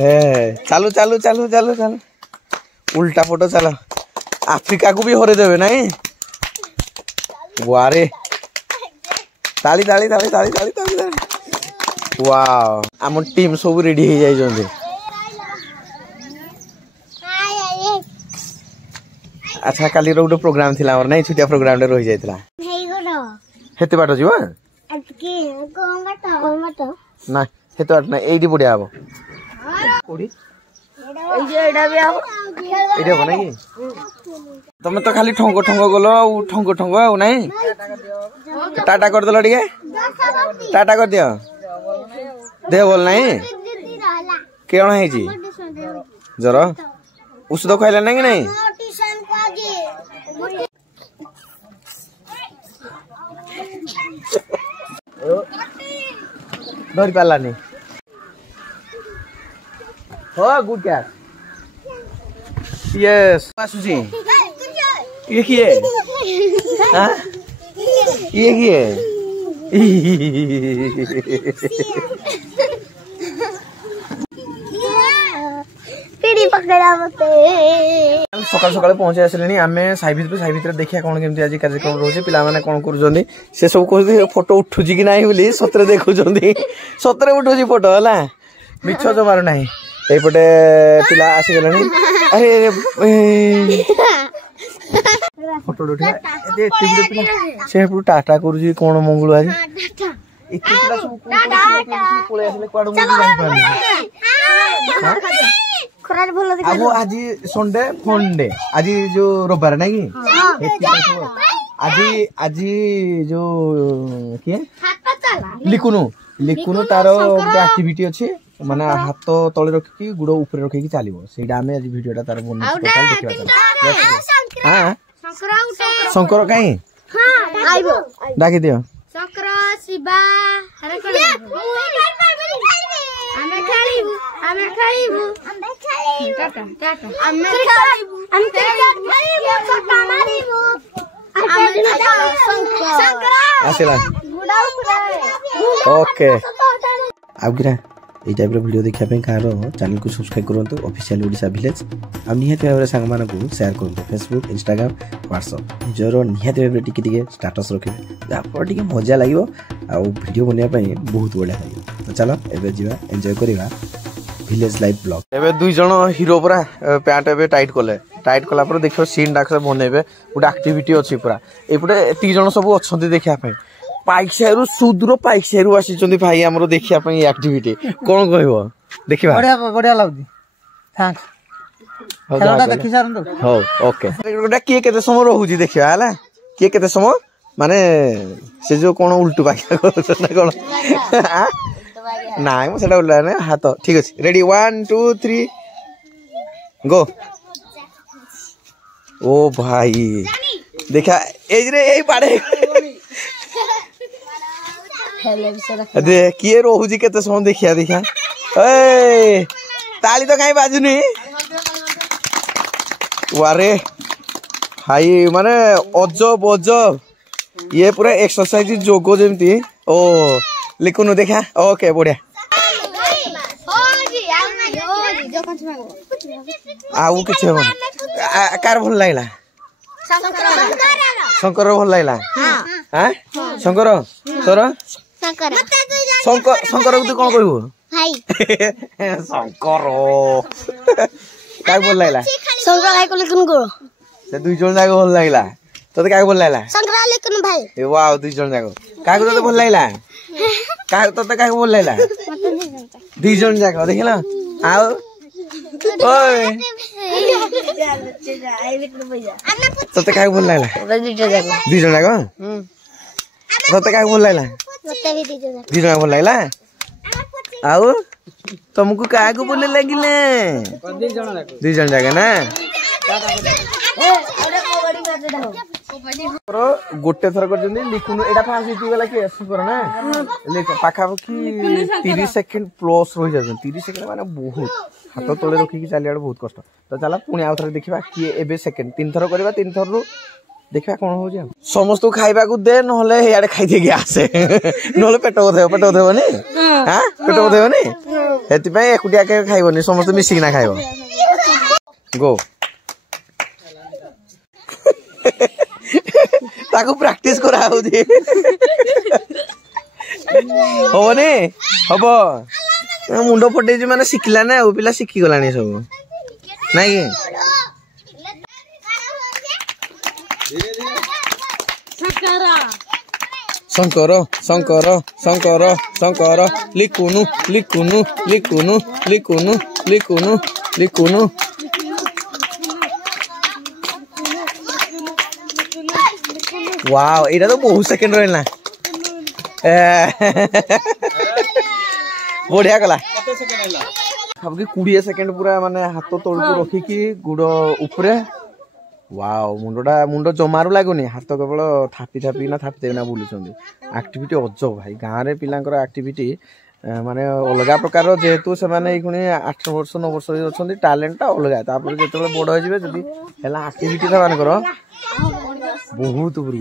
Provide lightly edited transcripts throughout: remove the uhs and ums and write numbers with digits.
चालू चालू चालू चालू चालू उल्टा फोटो चलो आफ्रिका को भी हरे देवे नहीं वारे ताली ताली ताली ताली ताली ताली ताली वाओ आम टीम सब रेडी हो जाइछन्ते अच्छा काली रो गोटे प्रोग्राम थिला हमर नहीं छुटिया प्रोग्राम रे रहि जाइतला हेते बाट जीवा ना हेते बाट ना एडी बुढिया आबो कोडी ए जे एडा भी आबो एडा बना की तुम तो खाली ठंगो ठंगो गलो ठंगो ठंगो आ नहीं टाटा कर दलो ठीक है टाटा कर दियो दे बोल नहीं केण है जी जरा औषध खाइला नहीं नहीं धरी पालानी हो गुड कैट यस आसुची ये की है हां ये की है पीड़ी पकड़ा मते सकाल सकाल पहुंचे आसलेनी आमे साई भितर देखिया कोन केमती आज कार्यक्रम रोचे पिला माने कोन करूजंदी से सब कहते फोटो उठुजी कि नाही बोली सतरे देखुजंदी सतरे उठुजी फोटो हला मिछ जो मारू नाही एपटे पिला आसी गेलनी अरे फोटो उठा ए तिबुडे पिला से पुरो टाटा करूजी कोन मंगल आज इति पिला सब कोन कोले आसले क्वाड मुंडी जाई पानी खरार भलो देखा अब आज संडे फंडे आज जो रविवार ना कि आज जो के लिकुनु तार एक्टिविटी अछि माने हाथ तळे रखी गुड़ ऊपर रखी चलिबो सेडा हमें आज वीडियोटा तार बन टोटल देखिबा हां शंकर काई हां आइबो डाकी दियो शंकर शिवा हरे हमें खाइबो टाटा टाटा हमें खाइबो छोटा मारिबो आसेला ओके अब गिरा ए टाइप रो वीडियो देखिया पे कार चैनल को सब्सक्राइब करंतु ऑफिशियल ओडिसा विलेज आ निहाती भाबरे संग माने को शेयर करंतु फेसबुक इंस्टाग्राम व्हाट्सएप जरो निहाती भाबरे टिके स्टेटस रखिबे जापर टिके मजा लागिवो आ वीडियो बनिया पई बहुत बढ़िया लागिवो तो चलो एबे जीवा एन्जॉय करिवा विलेज लाइफ ब्लॉग एबे दुई जण हीरो पूरा पैंट एबे टाइट कला पर देखियो सीन डाक सब बनेबे गोटे एक्टिविटी अछि पूरा एपटे ती जण सब अछंती देखिया पे पाइकसारू सुदूर पाइकसारू आसीचंदी भाई हमरो देखिया पे एक्टिविटी कोन कहबो देखिबा बढ़िया बढ़िया लागुदी थैंक खेलटा देखि सारन हो ओके गोटा के केते समय रहउजी देखिबा हला के केते समय माने से जो कोन उल्टू पाइका करछ ना कोन नाइ मो सेटा उल्ला ने हाथ ठीक अछि रेडी 1 2 3 गो ओ भाई देखा एज रे एई पाड़े अरे किए रोहुजी केते समय देखिया देखा ए ताली तो काई बाजुनी वारे भाई माने अजब अजब ये पूरा एक्सरसाइज जोगो जेमती ओ लिकुनु देखा ओके बढ़िया आउ किछ हो कार भल लागला शंकर भल लागला हां शंकर तोर शंकर तू कोन कहबो भाई शंकर काय भल लागला शंकर काय को लिकुनु को से दुई जण जाको भल लागला तोते काय भल लागला शंकर लिकुनु भाई ए वाओ दुई जण जाको काय को तोते भल लागला काय तोते काय भल लागला दुई जण जाको देखला आओ ओए तोते काय भल लागला दुई जण जाको तोते काय भल लागला दुई जण भल लागला आओ तुमको काय को बोले लागिले दुई जण जाके ना गोटे थर कर लिखुन एटा फास्ट हिट गला के सुपर ना पाखा पखी 30 सेकंड प्लस रहि जा 30 सेकंड माने बहुत हाथ तले रखी की चलिया बहुत कष्ट तो चला पुणी आउ थर देखिबा कि एबे सेकंड तीन थर करबा तीन थर रु देखा कौन हो समस्त खाइबा को दे नहले याडे खाइ दे आसे नहले पेट बथेबनी हां पेट बथेबनी हेति पय एकुटिया के खाइबनी समस्त मिसिक ना खाइबो गो ताको प्रैक्टिस करा होदी होबनी हबो मुंडो फटे माने सिखला ना पिला सिखी गलानी सब नाइ शंकर शंकर शंकर शंकर लिकुनु लिकुनु लिकुनु लिकुनु लिकुनु लिकुनु वाओ एटा तो बहुत सेकंड रहला बढ़िया कला सबके 20 सेकंड पूरा माने हाथ तोड़ को रखी की गुड़ ऊपर वाओ मुंड जमारू लागुनी हाथ केवल थापी थापी ना थापी ना बुलुचंदी एक्टिविटी अजब भाई गाँव रे पिलांकर एक्टिविटी माने अलग प्रकार जेहेतु से माने 8 वर्ष 9 वर्ष अच्छे टैलेंट अलग तापर जो बड़ हो जाए जदि एक्टिविटी मान बहुत ऊपर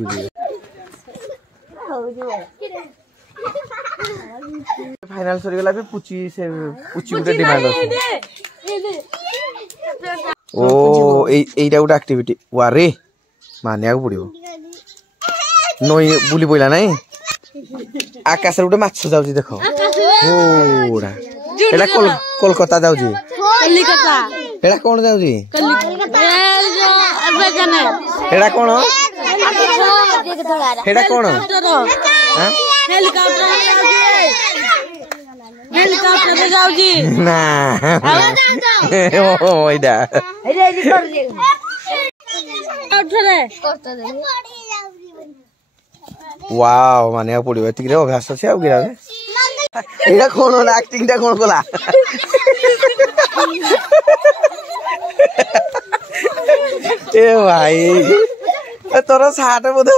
फाइनल सरीगला भी पुची से पुची गुटे डिमांड अछि ओ एटा गुटे एक्टिविटी वारे मानिया को पड़िबो नई बुली पइला नाही आकाश रे गुटे माछ जाउची देखो ओडा एटा कोलकाता जाउची कलिकता एटा कोन जाउची कलिकता एटा कोन एटा कोन हां हेलीकॉप्टर जाउची ना ओ इडा वाओ माने पड़िबो एतिक रे अभ्यास छै आ गिरा एटा कोन एक्टिंग टा कोन कोला ए भाई तोर साट बोधे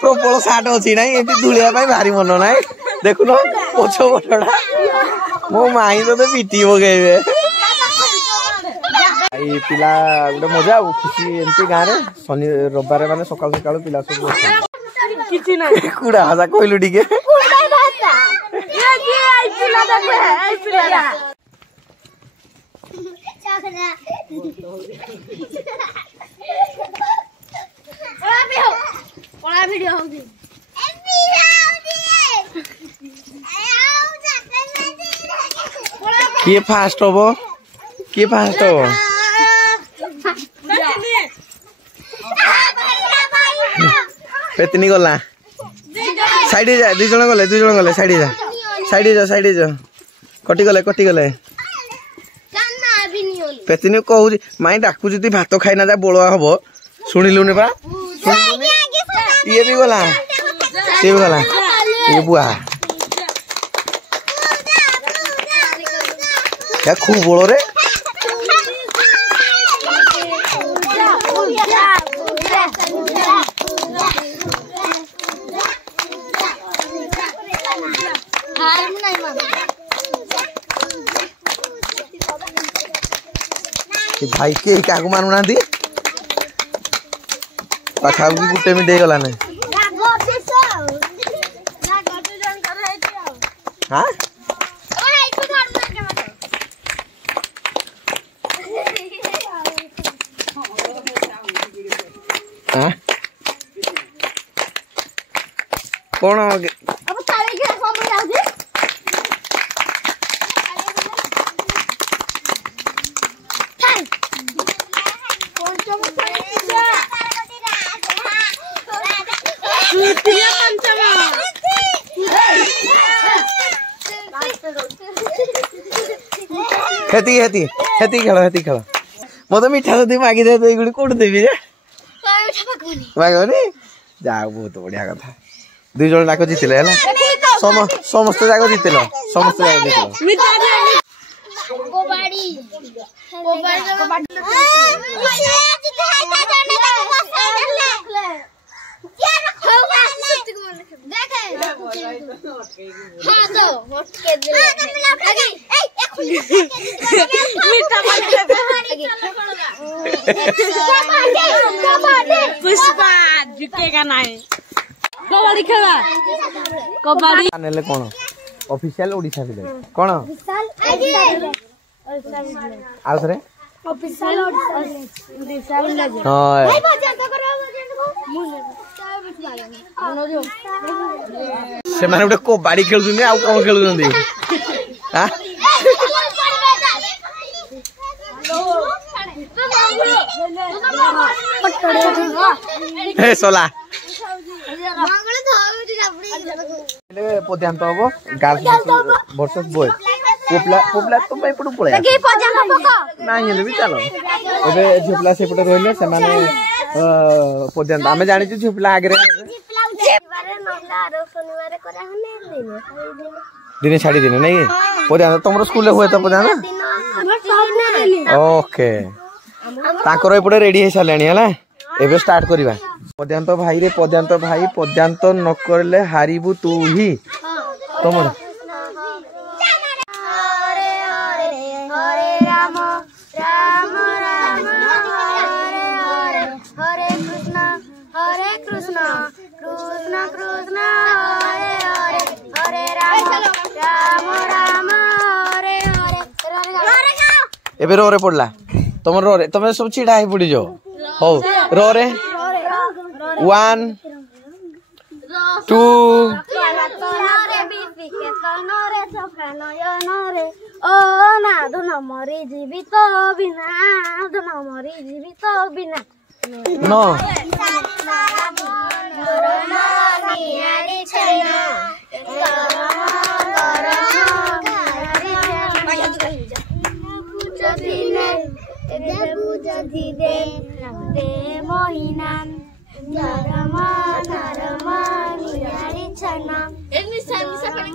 प्रबल साट अच्छी ना ये धुलिया भारी मन ना देखुन पछ पटड़ा मो माई तो पिटी पकड़े पिला गोटे मजा खुशी एमती गाँव में शनि रविवार माने सकाल सकाल पिला सब कुड़ा भाषा कहलु टिके किए फास्ट होबो किए फास्ट होबो पेतनी गला साइड जा दुई जण गले साइड जा कटी गले पेतनी कहू माई डाकू जी भात खाई ना जा बलुआ हम शुणिलुनि बा ये भी गला ये भी गला ये बुआ क्या खूब बड़ो रे भाई के क्या मानु ना पाखा गुटे में दे गला ने हाँ कौन हेती हेती हेती खेल मत मीठा जदि मागी दे तो कोट देवी रे मागनी जा बहुत बढ़िया कथा दुई जन जाक जीतिले है समस्त जाक जीतिल समस्त जाक जीतिल पुष्पा जितेगा नहीं कबड्डी खेला कबड्डी नेले कोन ऑफिशियल ओडिसा विलेज कोन आउसरे ऑफिशियल ओडिसा विलेज हां से माने उडे कबड्डी खेलुनी आ कोन खेलुनी हां हे सोला पद्यांत हबो गर्ल्स वर्सेस बॉय पोपला तो भाई पडू पळे के पद्यांत पको नाही हेले भी चलो एबे झोपला से पटे रहले से माने पद्यांत हमें जानि छु झोपला आगरे दिने छाड़ी दिने नहीं पद्यांत तुमरो स्कूल रे होय तो पद्यांत ओके ताकर एपटे रेडी हे सालेनी हला एबे स्टार्ट करिबा पद्यांत भाई पद्यांत न करले हारिबु तू ही तमर एबे रो रे पड़ला तमर रो रे तमे सब छिडा ही पड़ी जो हो रो रे 1 2 ओ ना धन मरी जीवित बिना धन मरी जीवित बिना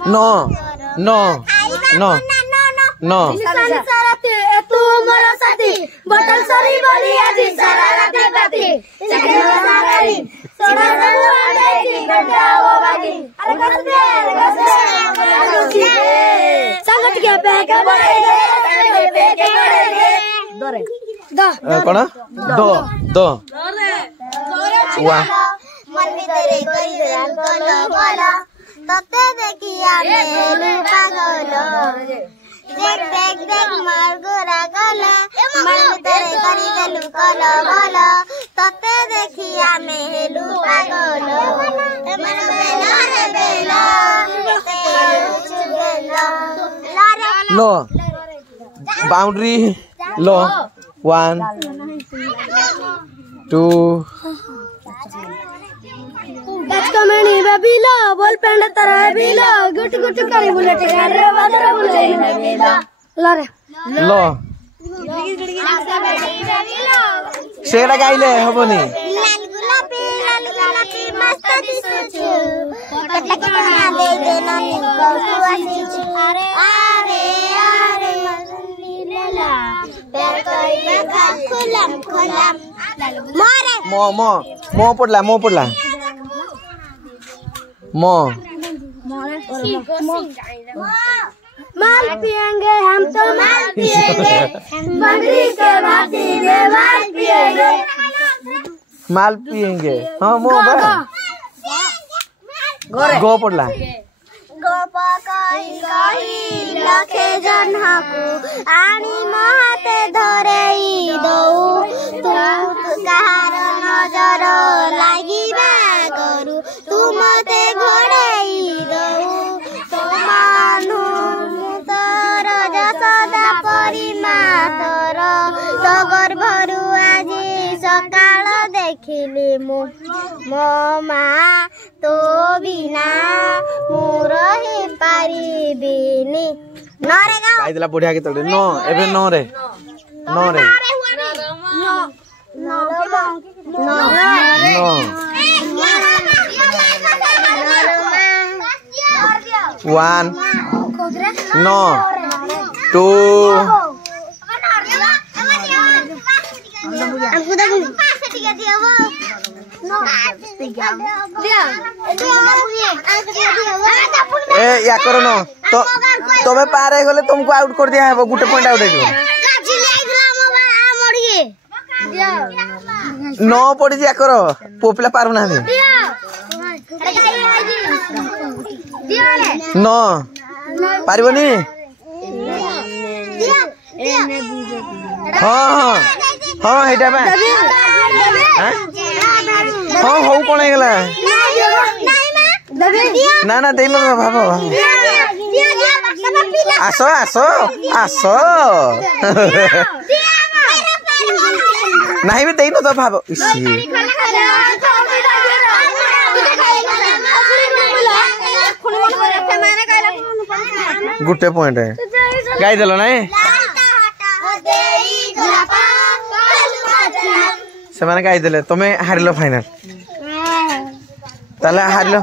no no no no no तू मोर साथी बोतल सरी बोली आज सारा रात बाती चकना सारी सोना रंग आले घंटा वो बाजी अरे गसबे संगत के पैक बड़े दरे द कोन दो दो वा मन भीतरे करी गल गल तते देखिया मेलु पागल देख देख देख मार गोरा गला मन भीतरे करी गलु कल गल तते देखिया मेलु पागल मन बेला रे बेला लो बाउंड्री लो 1 2 गचकमणी बेबिलो बॉल पेंड तरह बिलो गुट गुट करी बुलेट गारे बादर बुले बेबिलो लरे लो सेडा गाइले हबनी लाल गुलाबी मस्त दिसुछु कटला के बना ले देना बहु आसीछु अरे अरे अरे मजली लेला प्यार करी का खुलम खुलम मारे मो पड़ला मो माल पिएंगे हम तो माल पिएंगे बंदरी के भाती में माल पिएंगे हाँ मो बा गो पड़ला गोप कही कही लखे जन्हकु आनी महते धरेई दऊ तू कहार नजर लागिबा करू तू मते घोड़ेई दऊ तो मानु तर जसदा परिमा तर तो गर्भरु आजी सकाळ देखिली मो मा तो बिना मोर ही पारिबिनी नरे गा गाइदला बढ़िया के तळे नो एबे नो रे नो रे नो 1 नो 2 ए या करो नो तो तमे पार हे गले तुमको आउट कर दिया है गोटे पॉइंट आउट है न पड़ी जा कर पुओ पिला पारु ना न पारिबनी हाँ हाँ हाँ हेटा बा हाँ हो कौन है ना ना दे भाव आस आस आस नहीं भी देन तो भाव गुटे पॉइंट है गाई देल ना से माने गाई देले तमे हारिलो फाइनल ताले हारिलो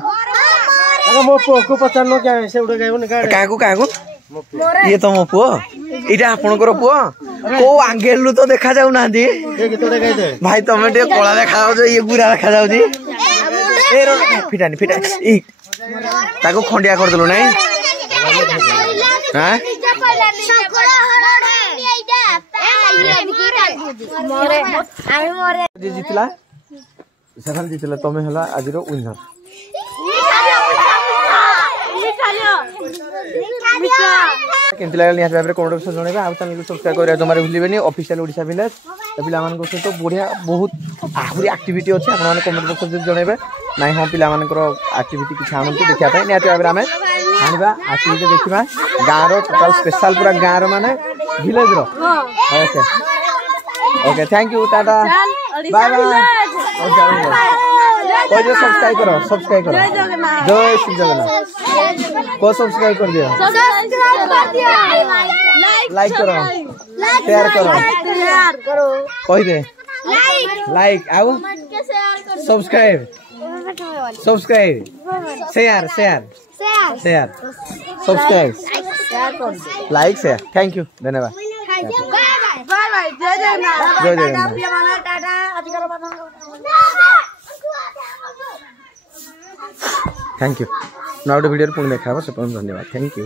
मो पुओ को पचारनो क्या से उडे गाइबो ने काकू काकू ये तो मो पुओ इटा आपनकर पुओ को आंगेल लु तो देखा जाउ नांदी ए गीतडे गाइ दे भाई तमे टे कोला देखा जाउ जे ये गुरा देखा जाउ जी ए रो फिटानी फिटा ई ताको खंडिया कर देलु नहीं हां जीतला सेखान जीतला तमे हला आजिरो विनर केमती लागल निहात भाबरे कमेंट बॉक्स जणेबा आ चैनल को सब्सक्राइब करिया जमारे भूलिबेनी ऑफिशियल ओडिसा विलेज पिला मान को सहित बढ़िया बहुत आहुरी एक्टिविटी अछि आपन माने कमेंट बॉक्स जणेबे नाही हम पिला मान को एक्टिविटी कि छानंतु देखिया पय निहात भाबरे हमें आनिबा एक्टिविटी देखिबा गां रो टोटल स्पेशल पूरा गां रो माने विलेज रो okay okay thank you tata bye bye कोई जो सब्सक्राइब करो जय श्री जगन्नाथ को सब्सक्राइब कर दियो लाइक करो शेयर करो कोई दे लाइक आओ subscribe share subscribe like share thank you धन्यवाद जय जगन्नाथ थैंक यू ना वीडियो पुणी देखा से धन्यवाद थैंक यू।